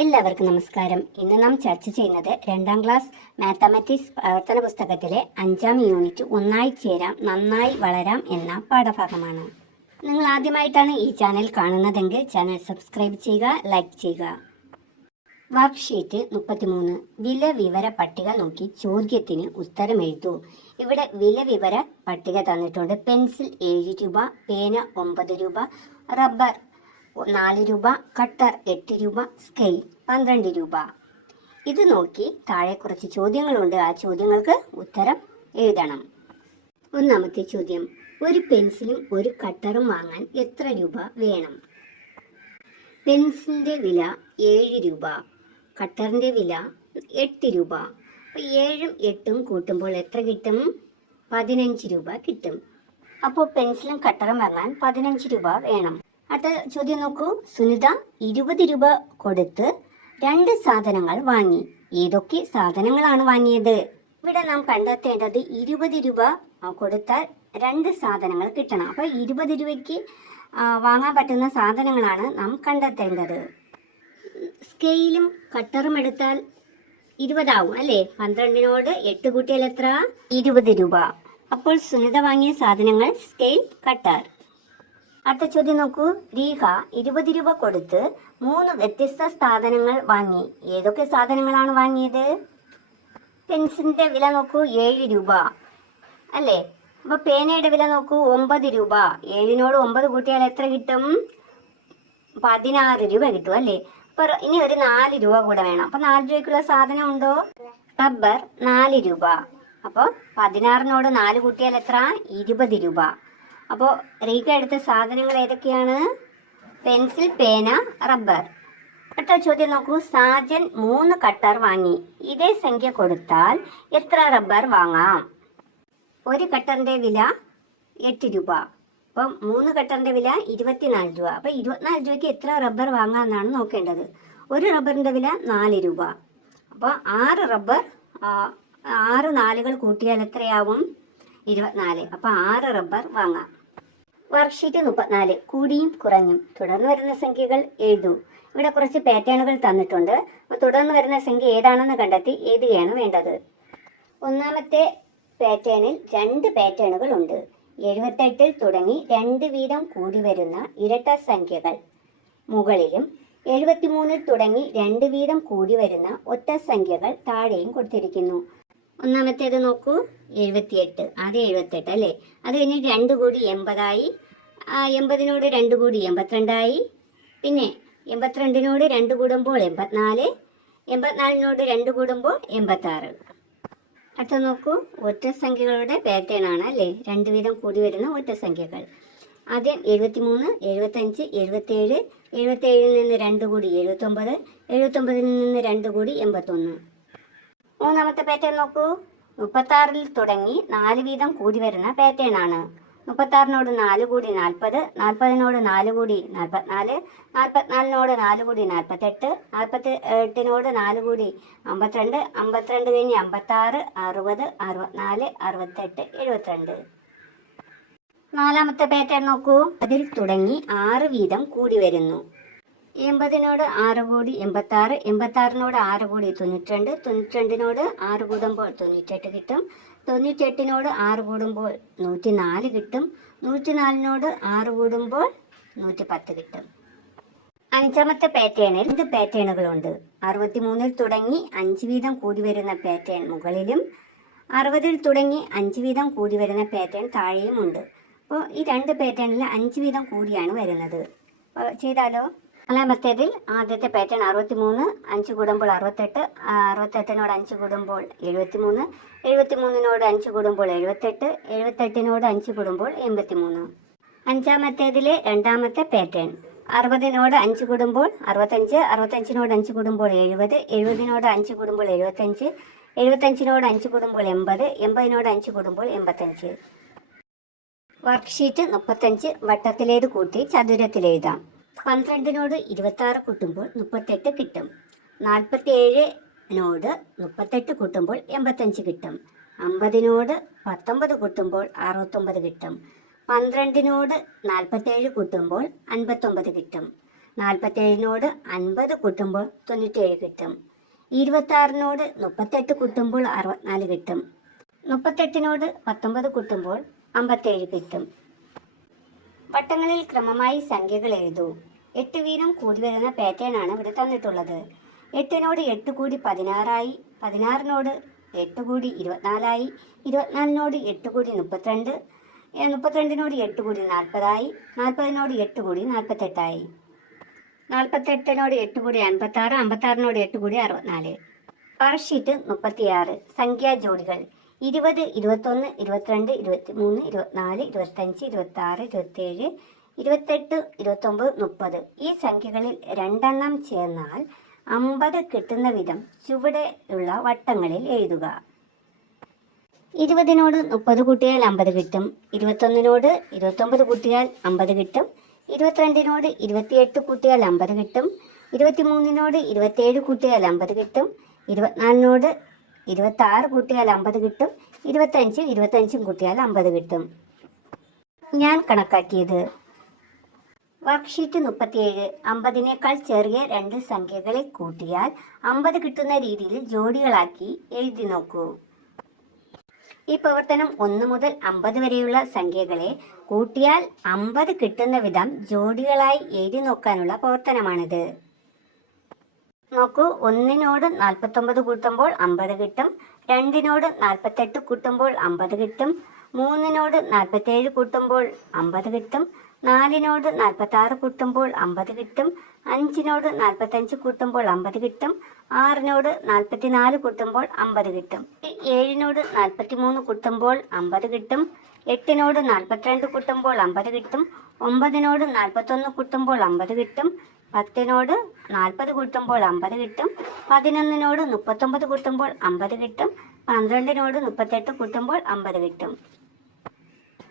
എല്ലാവർക്കും നമസ്കാരം. ഇന്ന് നാം ചർച്ച ചെയ്യുന്നത് 2ാം ക്ലാസ് മാത്തമാറ്റിക്സ് പ്രവർത്തന പുസ്തകത്തിലെ 5ാം യൂണിറ്റ് ഒന്നായി ചേരാം നന്നായി വളരാം എന്ന പാഠഭാഗമാണ്. നിങ്ങൾ ആദ്യമായിട്ടാണ് ഈ ചാനൽ കാണുന്നതെങ്കിൽ ചാനൽ സബ്സ്ക്രൈബ് ചെയ്യുക, ലൈക്ക് ചെയ്യുക. വർക്ക്ഷീറ്റ് 33 വില വിവര പട്ടിക നോക്കി ചോദ്യത്തിന് ഉത്തരം എഴുതൂ. ഇവിടെ വില വിവര പട്ടിക തന്നിട്ടുണ്ട്. പെൻസിൽ 7 രൂപ, പേന 9 രൂപ, റബ്ബർ 4 രൂപ, കട്ടർ 8 രൂപ, സ്കെയിൽ 12 രൂപ. ഇത് നോക്കി താഴെ കുറച്ച് ചോദ്യങ്ങളുണ്ട്. ആ ചോദ്യങ്ങൾക്ക് ഉത്തരം എഴുതണം. ഒന്നാമത്തെ ചോദ്യം, ഒരു പെൻസിലും ഒരു കട്ടറും വാങ്ങാൻ എത്ര രൂപ വേണം? പെൻസിലിൻ്റെ വില 7 രൂപ, കട്ടറിൻ്റെ വില 8 രൂപ. അപ്പോൾ 7ഉം 8ഉം കൂട്ടുമ്പോൾ എത്ര കിട്ടും? 15 രൂപ കിട്ടും. അപ്പോൾ പെൻസിലും കട്ടറും വാങ്ങാൻ 15 രൂപ വേണം. അടുത്ത ചോദ്യം നോക്കൂ. സുനിത 20 രൂപ കൊടുത്ത് 2 സാധനങ്ങൾ വാങ്ങി. ഏതൊക്കെ സാധനങ്ങളാണ് വാങ്ങിയത്? ഇവിടെ നാം കണ്ടെത്തേണ്ടത് 20 രൂപ കൊടുത്താൽ 2 സാധനങ്ങൾ കിട്ടണം. അപ്പോൾ 20 രൂപയ്ക്ക് വാങ്ങാൻ പറ്റുന്ന സാധനങ്ങളാണ് നാം കണ്ടെത്തേണ്ടത്. സ്കെയിലും കട്ടറും എടുത്താൽ 20 ആവും അല്ലേ? 12നോട് 8 കൂട്ടിയാൽ എത്ര? 20 രൂപ. അപ്പോൾ സുനിത വാങ്ങിയ സാധനങ്ങൾ സ്കെയിൽ, കട്ടർ. അടുത്ത ചോദ്യം നോക്കൂ. രീഹ 20 രൂപ കൊടുത്ത് 3 വ്യത്യസ്ത സാധനങ്ങൾ വാങ്ങി. ഏതൊക്കെ സാധനങ്ങളാണ് വാങ്ങിയത്? പെൻസിലിൻ്റെ വില നോക്കൂ, 7 രൂപ അല്ലേ? അപ്പോൾ പേനയുടെ വില നോക്കൂ, 9 രൂപ. 7നോട് 9 കൂട്ടിയാൽ എത്ര കിട്ടും? 16 രൂപ കിട്ടും അല്ലേ? അപ്പോൾ ഇനി ഒരു 4 രൂപ കൂടെ വേണം. അപ്പോൾ 4 രൂപയ്ക്കുള്ള സാധനം ഉണ്ടോ? റബ്ബർ 4 രൂപ. അപ്പോൾ 16നോട് 4 കൂട്ടിയാൽ എത്ര? 20 രൂപ. അപ്പോൾ റീക എടുത്ത സാധനങ്ങൾ ഏതൊക്കെയാണ്? പെൻസിൽ, പേന, റബ്ബർ. അടുത്ത ചോദ്യം നോക്കൂ. സാജൻ 3 കട്ടർ വാങ്ങി. ഇതേ സംഖ്യ കൊടുത്താൽ എത്ര റബ്ബർ വാങ്ങാം? ഒരു കട്ടറിൻ്റെ വില 8 രൂപ. അപ്പം 3 കട്ടറിൻ്റെ വില 24 രൂപ. അപ്പോൾ 24 രൂപയ്ക്ക് എത്ര റബ്ബർ വാങ്ങാമെന്നാണ് നോക്കേണ്ടത്. ഒരു റബ്ബറിൻ്റെ വില 4 രൂപ. അപ്പോൾ 6 റബ്ബർ 6 നാലുകൾ കൂട്ടിയാൽ എത്രയാവും? 24. അപ്പോൾ 6 റബ്ബർ വാങ്ങാം. വർക്ക്ഷീറ്റ് 34 കൂടിയും കുറഞ്ഞും. തുടർന്ന് വരുന്ന സംഖ്യകൾ എഴുതൂ. ഇവിടെ കുറച്ച് പാറ്റേണുകൾ തന്നിട്ടുണ്ട്. തുടർന്ന് വരുന്ന സംഖ്യ ഏതാണെന്ന് കണ്ടെത്തി എഴുതുകയാണ് വേണ്ടത്. ഒന്നാമത്തെ പാറ്റേണിൽ 2 പാറ്റേണുകൾ ഉണ്ട്. 78ൽ തുടങ്ങി 2 വീതം കൂടി വരുന്ന ഇരട്ട സംഖ്യകൾ മുകളിലും 73ൽ തുടങ്ങി 2 വീതം കൂടി വരുന്ന ഒറ്റ സംഖ്യകൾ താഴെയും കൊടുത്തിരിക്കുന്നു. ഒന്നാമത്തേത് നോക്കൂ, 78. ആദ്യം 78 അല്ലേ? അത് കഴിഞ്ഞ് 2 കൂടി 80ആയി. 80നോട് 2 കൂടി 82ആയി. പിന്നെ 82നോട് 2 കൂടുമ്പോൾ 84. 84നോട് 2 കൂടുമ്പോൾ 86. അടുത്ത നോക്കൂ, ഒറ്റ സംഖ്യകളുടെ പാറ്റേൺ ആണ് അല്ലേ? 2 വീതം കൂടി വരുന്ന ഒറ്റ സംഖ്യകൾ. ആദ്യം 73, 75, 77. 77ൽ നിന്ന് 2 കൂടി 79. 79ൽ നിന്ന് 2 കൂടി 81. മൂന്നാമത്തെ പാറ്റേൺ നോക്കൂ. 36ൽ തുടങ്ങി 4 വീതം കൂടി വരുന്ന പാറ്റേൺ ആണ്. 36നോട് 4 കൂടി 40. 40നോട് 4 കൂടി 44. 44നോട് 4 കൂടി 48. 48നോട് 4 കൂടി 52. 52 കഴിഞ്ഞ് 56, 60, 64, 68, 72. നാലാമത്തെ പാറ്റേൺ നോക്കൂ. അതിൽ തുടങ്ങി 6 വീതം കൂടി വരുന്നു. 80നോട് 6 കൂടി 86. 86നോട് 6 കൂടി 92. 92നോട് 6 കൂടുമ്പോൾ 98 കിട്ടും. 98നോട് 6 കൂടുമ്പോൾ 104 കിട്ടും. 104നോട് 6 കൂടുമ്പോൾ 110 കിട്ടും. അഞ്ചാമത്തെ പാറ്റേണിൽ 2 പാറ്റേണുകളുണ്ട്. 63ൽ തുടങ്ങി 5 വീതം കൂടി വരുന്ന പാറ്റേൺ മുകളിലും 60ൽ തുടങ്ങി 5 വീതം കൂടി വരുന്ന പാറ്റേൺ താഴെയുമുണ്ട്. അപ്പോൾ ഈ 2 പാറ്റേണിൽ 5 വീതം കൂടിയാണ് വരുന്നത്. ചെയ്താലോ? നാലാമത്തേതിൽ ആദ്യത്തെ പാറ്റേൺ 63. 5 കൂടുമ്പോൾ 68. 68നോട് 5 കൂടുമ്പോൾ 73. 73നോട് 5 കൂടുമ്പോൾ 78. 78നോട് 5 കൂടുമ്പോൾ 83. അഞ്ചാമത്തേതിലെ രണ്ടാമത്തെ പാറ്റേൺ 60നോട് 5 കൂടുമ്പോൾ 65. 65നോട് 5 കൂടുമ്പോൾ 70. 70നോട് 5 കൂടുമ്പോൾ 75. 75നോട് 5 കൂടുമ്പോൾ 80. 80നോട് 5 കൂടുമ്പോൾ 85. വർക്ക്ഷീറ്റ് 35 വട്ടത്തിലേത് കൂട്ടി ചതുരത്തിലെഴുതാം. 12നോട് 26 കൂട്ടുമ്പോൾ 38 കിട്ടും. 47നോട് 38 കൂട്ടുമ്പോൾ 85 കിട്ടും. 50നോട് 19 കൂട്ടുമ്പോൾ 69 കിട്ടും. 12നോട് 47 കൂട്ടുമ്പോൾ 59 കിട്ടും. 47നോട് 50 കൂട്ടുമ്പോൾ 97 കിട്ടും. 26നോട് 38 കൂട്ടുമ്പോൾ 64 കിട്ടും. 38നോട് 19 കൂട്ടുമ്പോൾ 57 കിട്ടും. വട്ടങ്ങളിൽ ക്രമമായി സംഖ്യകൾ എഴുതൂ. 8 വീതം കൂടി വരുന്ന പാറ്റേൺ ആണ് ഇവിടെ തന്നിട്ടുള്ളത്. 8നോട് 8 കൂടി 16ആയി, 16നോട് 8 കൂടി 24ആയി, 24നോട് 8 കൂടി 32, 32നോട് 8 കൂടി 40ആയി, 40നോട് 8 കൂടി 48ആയി, 48നോട് 8 കൂടി 56, 56നോട് 8 കൂടി 64. വർക്ക്ഷീറ്റ് 36 സംഖ്യാജോഡികൾ 20, 21, 22, 23, 24, 25, 26, 27, 28, 29, 30. ഈ സംഖ്യകളിൽ രണ്ടെണ്ണം ചേർന്നാൽ 50 കിട്ടുന്ന വിധം ചുവടെയുള്ള വട്ടങ്ങളിൽ എഴുതുക. 20നോട് 30 കൂട്ടിയാൽ 50 കിട്ടും. 21നോട് 29 കൂട്ടിയാൽ 50 കിട്ടും. 22നോട് 28 കൂട്ടിയാൽ 50 കിട്ടും. 23നോട് 27 കൂട്ടിയാൽ 50 കിട്ടും. 24നോട് 26 കൂട്ടിയാൽ 50 കിട്ടും. 25 കൂട്ടിയാൽ 50 കിട്ടും. ഞാൻ കണക്കാക്കിയത്. വർക്ക്ഷീറ്റ് 37 50നേക്കാൾ ചെറിയ രണ്ട് സംഖ്യകളെ കൂട്ടിയാൽ 50 കിട്ടുന്ന രീതിയിൽ ജോഡികളാക്കി എഴുതി നോക്കൂ. ഈ പ്രവർത്തനം 1 മുതൽ 50 വരെയുള്ള സംഖ്യകളെ കൂട്ടിയാൽ 50 കിട്ടുന്ന വിധം ജോഡികളായി എഴുതി നോക്കാനുള്ള പ്രവർത്തനമാണിത്. നോക്കൂ, 1നോട് 49 കൂട്ടുമ്പോൾ 50 കിട്ടും. 2നോട് 48 കൂട്ടുമ്പോൾ 50 കിട്ടും. 3നോട് 47 കൂട്ടുമ്പോൾ 50 കിട്ടും. 4നോട് 46 കൂട്ടുമ്പോൾ 50 കിട്ടും. 5നോട് 45 കൂട്ടുമ്പോൾ 50 കിട്ടും. 6നോട് 44 കൂട്ടുമ്പോൾ 50 കിട്ടും. 7നോട് 43 കൂട്ടുമ്പോൾ 50 കിട്ടും. 8നോട് 42 കൂട്ടുമ്പോൾ 50 കിട്ടും. 9നോട് 41 കൂട്ടുമ്പോൾ 50 കിട്ടും. 10നോട് 40 കൂട്ടുമ്പോൾ 50 കിട്ടും. 11നോട് 39 കൂട്ടുമ്പോൾ 50 കിട്ടും. 12നോട് 38 കൂട്ടുമ്പോൾ 50 കിട്ടും.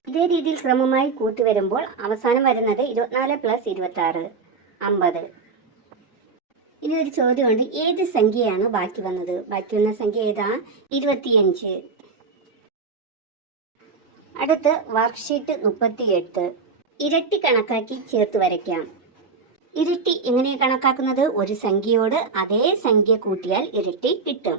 ഇതേ രീതിയിൽ ക്രമമായി കൂട്ടി വരുമ്പോൾ അവസാനം വരുന്നത് 24 + 26 50. ഇനി ഒരു ചോദ്യമുണ്ട്, ഏത് സംഖ്യയാണ് ബാക്കി വന്നത്? ബാക്കി വന്ന സംഖ്യ ഏതാ? 25. അടുത്ത് വർക്ക്ഷീറ്റ് 38 ഇരട്ടി കണക്കാക്കി ചേർത്ത് വരയ്ക്കാം. ഇരട്ടി എങ്ങനെ കണക്കാക്കുന്നത്? ഒരു സംഖ്യയോട് അതേ സംഖ്യ കൂട്ടിയാൽ ഇരട്ടി കിട്ടും.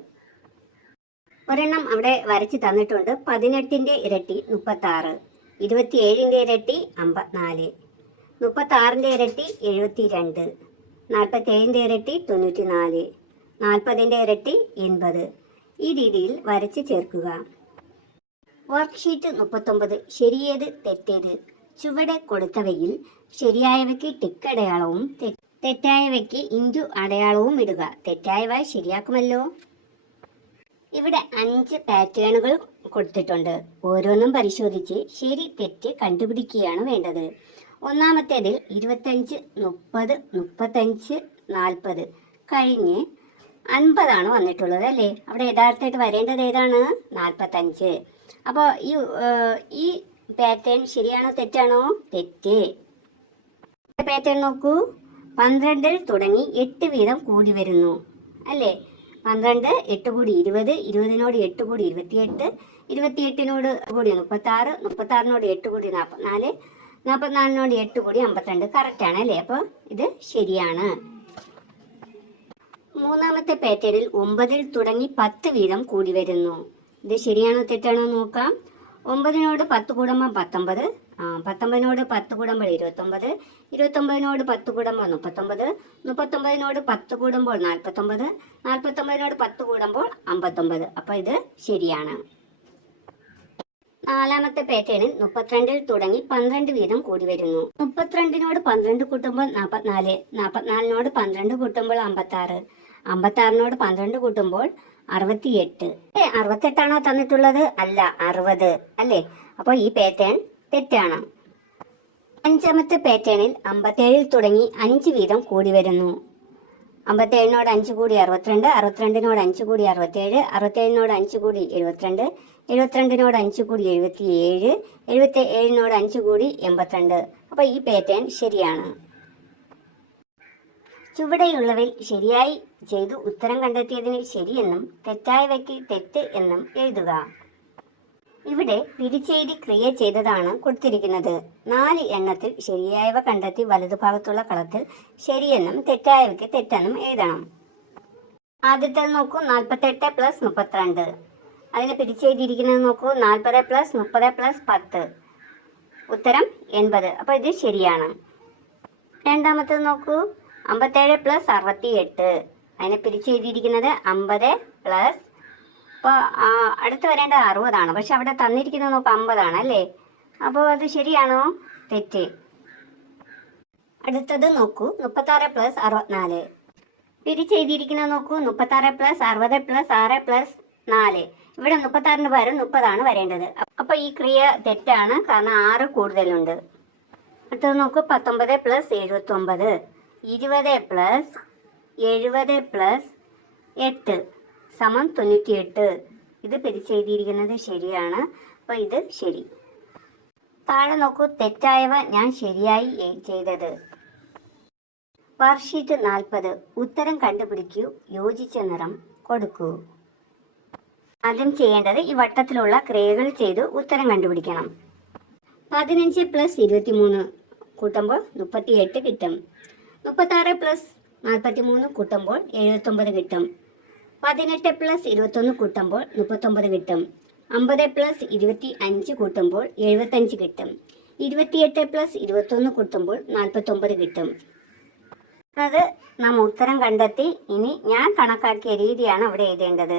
ഒരെണ്ണം അവിടെ വരച്ച് തന്നിട്ടുണ്ട്. 18ന്റെ ഇരട്ടി 36, 27ന്റെ ഇരട്ടി 54, 36ന്റെ ഇരട്ടി 72, 47ന്റെ ഇരട്ടി 94, 40ന്റെ ഇരട്ടി 80. ഈ രീതിയിൽ വരച്ച് ചേർക്കുക. വർക്ക്ഷീറ്റ് 39 ശരിയേത് തെറ്റേത്. ചുവടെ കൊടുത്തവയിൽ ശരിയായവയ്ക്ക് ടിക്ക് അടയാളവും തെറ്റായവയ്ക്ക് ഇൻറ്റു അടയാളവും ഇടുക. തെറ്റായവ ശരിയാക്കുമല്ലോ. ഇവിടെ 5 പാറ്റേണുകൾ കൊടുത്തിട്ടുണ്ട്. ഓരോന്നും പരിശോധിച്ച് ശരി തെറ്റ് കണ്ടുപിടിക്കുകയാണ് വേണ്ടത്. ഒന്നാമത്തേതിൽ 25, 30, 35, 40 കഴിഞ്ഞ് 50 വന്നിട്ടുള്ളത് അല്ലേ? അവിടെ യഥാർത്ഥമായിട്ട് വരേണ്ടത് ഏതാണ്? 45. അപ്പോൾ ഈ പാറ്റേൺ ശരിയാണോ തെറ്റാണോ? തെറ്റ്. പാറ്റേൺ നോക്കൂ. 12ൽ തുടങ്ങി 8 വീതം കൂടി വരുന്നു അല്ലേ? 12, 8 കൂടി 20, 20നോട് 8 കൂടി 28, 28നോട് കൂടി 36, 36നോട് 8 കൂടി 44, 44നോട് 8 കൂടി 52. കറക്റ്റാണ് അല്ലേ? അപ്പോൾ ഇത് ശരിയാണ്. മൂന്നാമത്തെ പാറ്റേണിൽ 9ൽ തുടങ്ങി 10 വീതം കൂടി വരുന്നു. ഇത് ശരിയാണോ തെറ്റാണോ നോക്കാം. 9നോട് 10 കൂടുമ്പോൾ 19, 19നോട് 10 കൂടുമ്പോൾ 29, 29നോട് 10 കൂടുമ്പോൾ 39, 39നോട് 10 കൂടുമ്പോൾ 49, 49നോട് 10 കൂടുമ്പോൾ 59. അപ്പോൾ ഇത് ശരിയാണ്. നാലാമത്തെ പാറ്റേണിൽ 32ൽ തുടങ്ങി 12 വീതം കൂടി വരുന്നു. 32നോട് 12 കൂട്ടുമ്പോൾ 44, 44നോട് 12 കൂട്ടുമ്പോൾ 56, 56നോട് 12 കൂട്ടുമ്പോൾ 68. 68ആണോ തന്നിട്ടുള്ളത്? അല്ല, 60 അല്ലേ? അപ്പോൾ ഈ പാറ്റേൺ തെറ്റാണ്. അഞ്ചാമത്തെ പാറ്റേണിൽ 57ൽ തുടങ്ങി 5 വീതം കൂടി വരുന്നു. 57നോട് 5 കൂടി 62, 62നോട് 5 കൂടി 67, 67നോട് 5 കൂടി 72, 72നോട് 5 കൂടി 77, 77നോട് 5 കൂടി 82. അപ്പോൾ ഈ പാറ്റേൺ ശരിയാണ്. ചുവടെയുള്ളവയിൽ ശരിയായി ചെയ്തു ഉത്തരം കണ്ടെത്തിയതിന് ശരിയെന്നും തെറ്റായവയ്ക്ക് തെറ്റ് എന്നും എഴുതുക. ഇവിടെ പിരിച്ചെഴുതി ക്രിയ ചെയ്തതാണ് കൊടുത്തിരിക്കുന്നത്. 4 എണ്ണത്തിൽ ശരിയായവ കണ്ടെത്തി വലതുഭാഗത്തുള്ള കളത്തിൽ ശരിയെന്നും തെറ്റായവയ്ക്ക് തെറ്റെന്നും എഴുതണം. ആദ്യത്തെ നോക്കൂ, 48 + 32. അതിന് പിരിച്ചെഴുതിയിരിക്കുന്നത് നോക്കൂ, 40 + 30 + 10. ഉത്തരം 80. അപ്പോൾ ഇത് ശരിയാണ്. രണ്ടാമത്തേത് നോക്കൂ, 57 + 68. അതിനെ പിരിച്ചെഴുതിയിരിക്കുന്നത് 50 + ഇപ്പോൾ അടുത്ത് വരേണ്ടത് 60 പക്ഷെ അവിടെ തന്നിരിക്കുന്നത് നോക്കൂ 50 അല്ലേ. അപ്പോൾ അത് ശരിയാണോ? തെറ്റ്. അടുത്തത് നോക്കൂ, 36 + 64. പിരിച്ചെഴുതിയിരിക്കുന്നത് നോക്കൂ, 36 + 60 + 6 + 4. ഇവിടെ 36 പകരം 30 വരേണ്ടത്. അപ്പോൾ ഈ ക്രിയ തെറ്റാണ്, കാരണം 6 കൂടുതലുണ്ട്. അടുത്തത് നോക്കൂ, 19 + 79. 20 + 70 + 8 = 98. ഇത് പിരിച്ചെഴുതിയിരിക്കുന്നത് ശരിയാണ്. അപ്പോൾ ഇത് ശരി. താഴെ നോക്കൂ, തെറ്റായവ ഞാൻ ശരിയായി ചെയ്തത്. വർക്ക്ഷീറ്റ് 40. ഉത്തരം കണ്ടുപിടിക്കൂ, യോജിച്ച നിറം കൊടുക്കൂ. ആദ്യം ചെയ്യേണ്ടത് ഈ വട്ടത്തിലുള്ള ക്രിയകൾ ചെയ്ത് ഉത്തരം കണ്ടുപിടിക്കണം. 15 + 23 കൂട്ടുമ്പോൾ 38 കിട്ടും. 36 + 43 കൂട്ടുമ്പോൾ 79 കിട്ടും. 18 + 21 കൂട്ടുമ്പോൾ 39 കിട്ടും. 50 + 25 കൂട്ടുമ്പോൾ 75 കിട്ടും. 28 + 21 കൂട്ടുമ്പോൾ 49 കിട്ടും. അത് നാം ഉത്തരം കണ്ടെത്തി. ഇനി ഞാൻ കണക്കാക്കിയ രീതിയാണ് അവിടെ എഴുതേണ്ടത്.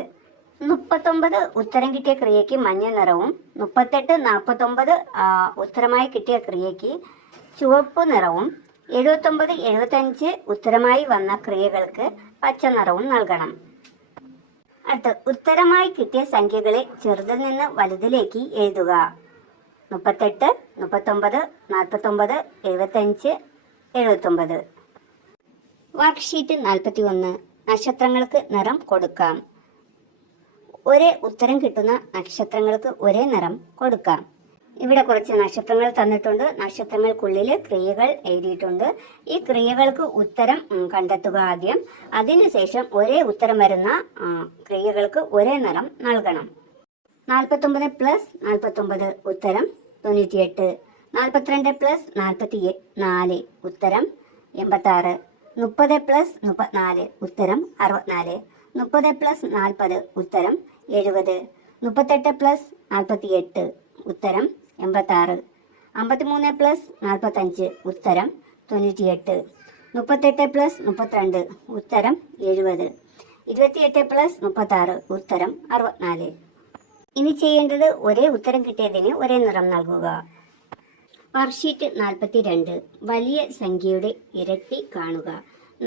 39 ഉത്തരം കിട്ടിയ ക്രിയയ്ക്ക് മഞ്ഞ നിറവും 38, 49 ഉത്തരമായി കിട്ടിയ ക്രിയയ്ക്ക് ചുവപ്പ് നിറവും 79, 75 ഉത്തരമായി വന്ന ക്രിയകൾക്ക് പച്ച നിറവും നൽകണം. അടുത്ത് ഉത്തരമായി കിട്ടിയ സംഖ്യകളെ ചെറുതിൽ നിന്ന് വലുതിലേക്ക് എഴുതുക. 38, 39, 49, 75, 79. വർക്ക്ഷീറ്റ് 41. നക്ഷത്രങ്ങൾക്ക് നിറം കൊടുക്കാം. ഒരേ ഉത്തരം കിട്ടുന്ന നക്ഷത്രങ്ങൾക്ക് ഒരേ നിറം കൊടുക്കാം. ഇവിടെ കുറച്ച് നക്ഷത്രങ്ങൾ തന്നിട്ടുണ്ട്. നക്ഷത്രങ്ങൾക്കുള്ളിൽ ക്രിയകൾ എഴുതിയിട്ടുണ്ട്. ഈ ക്രിയകൾക്ക് ഉത്തരം കണ്ടെത്തുക ആദ്യം. അതിനുശേഷം ഒരേ ഉത്തരം വരുന്ന ക്രിയകൾക്ക് ഒരേ നിറം നൽകണം. 49 + 49 ഉത്തരം 98. 42 + 44 ഉത്തരം 86. 30 + 34 ഉത്തരം 64. 30 + 40 ഉത്തരം 70. 38 + 48 ഉത്തരം 86. 53 + 45 ഉത്തരം 98. 38 + 32 ഉത്തരം 70. 28 + 36 ഉത്തരം 64. ഇനി ചെയ്യേണ്ടത് ഒരേ ഉത്തരം കിട്ടിയതിന് ഒരേ നിറം നൽകുക. വർക്ക്ഷീറ്റ് 42. വലിയ സംഖ്യയുടെ ഇരട്ടി കാണുക.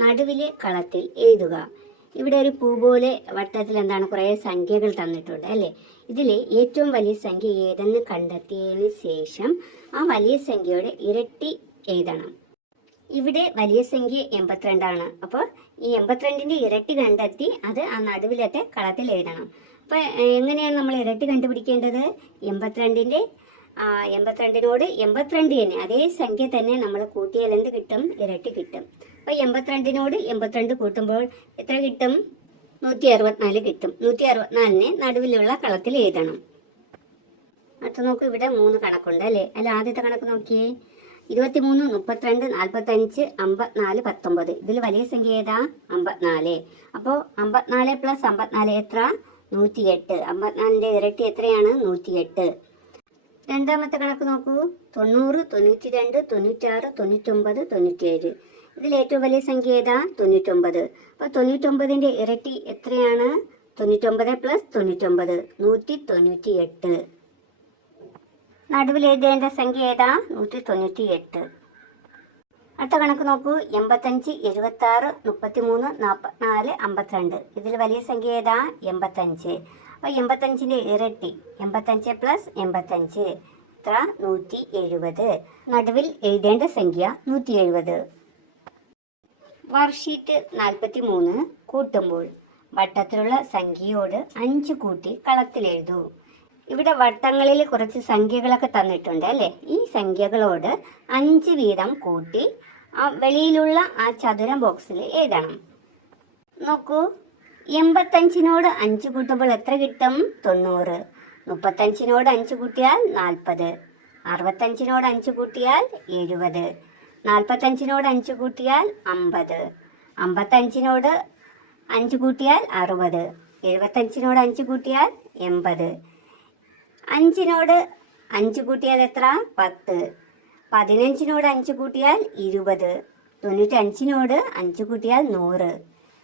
നടുവിലെ കളത്തിൽ എഴുതുക. ഇവിടെ ഒരു പൂ പോലെ വട്ടത്തിൽ കുറേ സംഖ്യകൾ തന്നിട്ടുണ്ട് അല്ലേ. ഇതിൽ ഏറ്റവും വലിയ സംഖ്യ ഏതെന്ന് കണ്ടെത്തിയതിന് ശേഷം ആ വലിയ സംഖ്യയുടെ ഇരട്ടി എഴുതണം. ഇവിടെ വലിയ സംഖ്യ 82. അപ്പോൾ ഈ 82ന്റെ ഇരട്ടി കണ്ടെത്തി അത് ആ നടുവിലത്തെ കളത്തിൽ എഴുതണം. അപ്പോൾ എങ്ങനെയാണ് നമ്മൾ ഇരട്ടി കണ്ടുപിടിക്കേണ്ടത്? 82നോട് 82 തന്നെ അതേ സംഖ്യ തന്നെ നമ്മൾ കൂട്ടിയാൽ എന്ത് കിട്ടും? ഇരട്ടി കിട്ടും. അപ്പോൾ 82നോട് 82 കൂട്ടുമ്പോൾ എത്ര കിട്ടും? 164 കിട്ടും. 164നെ നടുവിലുള്ള കളത്തിൽ എഴുതണം. അടുത്ത നോക്കൂ, ഇവിടെ 3 കണക്കുണ്ട് അല്ലേ. അല്ല, ആദ്യത്തെ കണക്ക് നോക്കിയേ. 23, 32, 45, 54, 19. ഇതിൽ വലിയ സംഖ്യ ഏതാ? 54. അപ്പോൾ 54 + 54 എത്ര? 108. 54ന്റെ ഇരട്ടി എത്രയാണ്? 108. രണ്ടാമത്തെ കണക്ക് നോക്കൂ. 90, 92, 96, 99, 97. ഇതിൽ ഏറ്റവും വലിയ സംഖ്യ ഏതാ? 99. അപ്പോൾ 99ന്റെ ഇരട്ടി എത്രയാണ്? 99 + 99 198. നടുവിൽ എഴുതേണ്ട സംഖ്യ ഏതാ? 198. അടുത്ത കണക്ക് നോക്കൂ. 85, 76, 33, 44, 52. ഇതിൽ വലിയ സംഖ്യ ഏതാ? 85. അപ്പോൾ 85ന്റെ ഇരട്ടി 85 + 85 എത്ര? 170. നടുവിൽ എഴുതേണ്ട സംഖ്യ 170. വർക്ക്ഷീറ്റ് 43. കൂട്ടുമ്പോൾ വട്ടത്തിലുള്ള സംഖ്യയോട് 5 കൂട്ടി കളത്തിലെഴുതൂ. ഇവിടെ വട്ടങ്ങളിൽ കുറച്ച് സംഖ്യകളൊക്കെ തന്നിട്ടുണ്ട് അല്ലേ. ഈ സംഖ്യകളോട് 5 വീതം കൂട്ടി വെളിയിലുള്ള ആ ചതുരം ബോക്സിൽ എഴുതണം. നോക്കൂ, 85നോട് 5 കൂട്ടുമ്പോൾ എത്ര കിട്ടും? 90. 35നോട് 5 കൂട്ടിയാൽ 40, 65നോട് 5 കൂട്ടിയാൽ 70, 45നോട് 5 കൂട്ടിയാൽ 50, 55നോട് 5 കൂട്ടിയാൽ 60, 75നോട് 5 കൂട്ടിയാൽ 80, 5നോട് 5 കൂട്ടിയാൽ എത്ര? 10, 15നോട് 5 കൂട്ടിയാൽ 20, 95നോട് 5 കൂട്ടിയാൽ 100,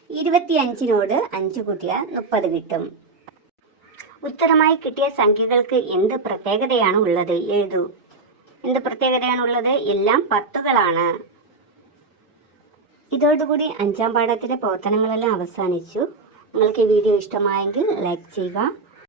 25നോട് 5 കൂട്ടിയാൽ 30 കിട്ടും. ഉത്തരമായി കിട്ടിയ സംഖ്യകൾക്ക് എന്ത് പ്രത്യേകതയാണ് ഉള്ളത്? എഴുതൂ. എന്ത് പ്രത്യേകതയാണുള്ളത്? എല്ലാം 10കളാണ്. ഇതോടുകൂടി 5ാം പാഠത്തിലെ പ്രവർത്തനങ്ങളെല്ലാം അവസാനിച്ചു. നിങ്ങൾക്ക് ഈ വീഡിയോ ഇഷ്ടമായെങ്കിൽ ലൈക്ക് ചെയ്യുക.